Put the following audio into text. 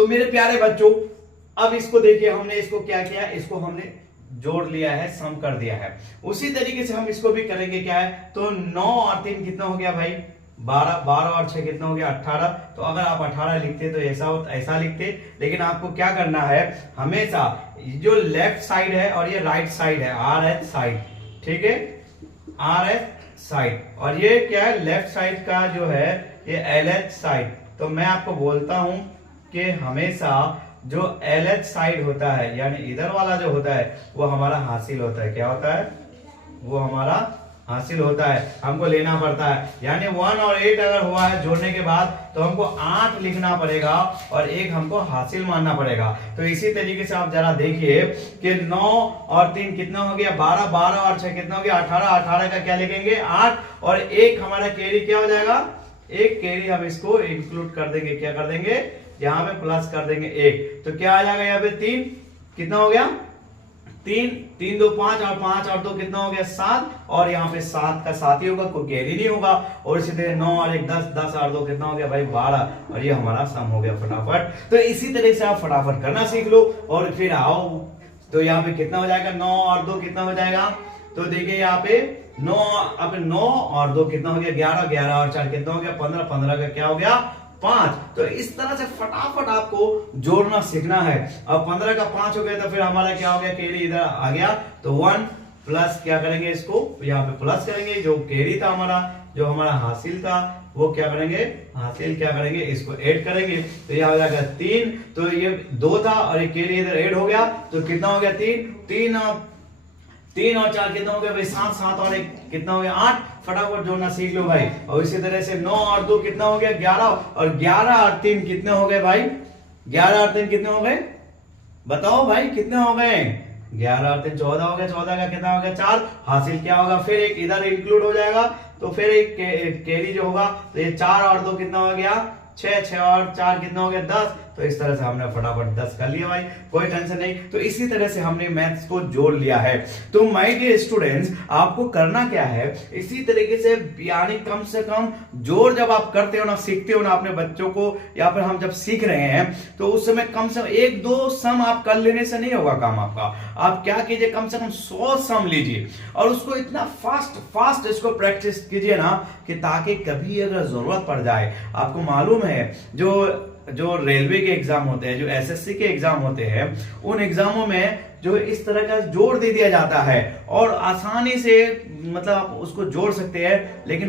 तो मेरे प्यारे बच्चों, अब इसको देखिए, हमने इसको क्या किया, इसको हमने जोड़ लिया है, सम कर दिया है। उसी तरीके से हम इसको भी करेंगे। क्या है, तो 9 और 3 कितना हो गया भाई, 12, 12 और 6 कितना हो गया 18। तो अगर आप 18 लिखते तो ऐसा लिखते, लेकिन आपको क्या करना है, हमेशा जो लेफ्ट साइड है और ये राइट साइड है, आर एच साइड, ठीक है, आर एच साइड, और ये क्या है, लेफ्ट साइड का जो है ये एल एच साइड। तो मैं आपको बोलता हूं कि हमेशा जो एल एच साइड होता है, यानी इधर वाला जो होता है, वो हमारा हासिल होता है। क्या होता है, वो हमारा हासिल होता है, हमको लेना पड़ता है। यानी 1 और 8 अगर हुआ है जोड़ने के बाद, तो हमको 8 लिखना पड़ेगा और 1 हमको हासिल मानना पड़ेगा। तो इसी तरीके से आप जरा देखिए कि 9 और 3 कितना हो गया 12, 12 और 6 कितना हो गया 18, 18 का क्या लिखेंगे 8, और 1 हमारा कैरी क्या हो जाएगा, एक कैरी हम इसको इंक्लूड कर देंगे, क्या कर देंगे, यहाँ पे प्लस कर देंगे 1। तो क्या आ जाएगा यहाँ पे 3, कितना हो गया 3, 3 2 5 और 5 और 2 कितना हो गया 7, और यहाँ पे 7 का 7 ही होगा, कोई कैरी नहीं होगा। और इसी तरह 9 और 1 10, 10 और 2 कितना हो गया भाई 12, और ये हमारा सम हो गया फटाफट। तो इसी तरह से आप फटाफट करना सीख लो और फिर आओ। तो यहाँ पे कितना हो जाएगा, 9 और 2 कितना हो जाएगा, तो देखिए यहाँ पे 9, अब 9 और 2 कितना हो गया 11, 11 और 4 कितना हो गया 15, 15 का क्या हो गया 5। तो इस तरह से फटाफट आपको जोड़ना सीखना है। अब 15 का 5 हो गया, तो फिर हमारा क्या हो गया, कैरी इधर आ गया, तो 1 प्लस क्या करेंगे, इसको यहाँ पे प्लस करेंगे, जो कैरी था हमारा, जो हमारा हासिल था, वो क्या करेंगे, हासिल क्या करेंगे, इसको ऐड करेंगे। तो यह हो जाएगा 3, तो ये 2 था और ये कैरी इधर ऐड हो गया, तो कितना हो गया 3, 3 और 4 कितना हो गया भाई 7, 7 और 1 कितना हो गया 8। फटाफट जोड़ना सीख लो भाई। और इसी तरह से 9 और 2 कितना हो गया 11, और 11 और 3 कितने हो गए भाई, 11 और 3 कितने हो गए, बताओ भाई कितने हो गए, 11 और 3 14 हो गया, 14 का कितना हो गया 4, हासिल क्या होगा, फिर एक इधर इंक्लूड हो जाएगा, तो फिर एक कैरी जो होगा, तो ये 4 और 2 कितना हो गया 6, 6 और 4 कितना हो गया 10। तो इस तरह से हमने फटाफट 10 कर लिया भाई, कोई टेंशन नहीं। तो इसी तरह से हमने मैथ्स को जोड़ लिया है। तो माय डियर स्टूडेंट्स, आपको करना क्या है, इसी तरीके से यानी कम से कम जोड़ जब आप करते हो ना, सीखते हो ना अपने बच्चों को, या फिर हम जब सीख रहे हैं, तो उस समय कम से कम 1-2 सम आप कर लेने से नहीं होगा काम आपका। आप क्या कीजिए, कम से कम 100 सम लीजिए और उसको इतना फास्ट इसको प्रैक्टिस कीजिए ना, कि ताकि कभी अगर जरूरत पड़ जाए। आपको मालूम है जो रेलवे के एग्जाम होते हैं, जो एसएससी के एग्जाम होते हैं, उन एग्जामों में जो इस तरह का जोड़ दे दिया जाता है और आसानी से मतलब आप उसको जोड़ सकते हैं, लेकिन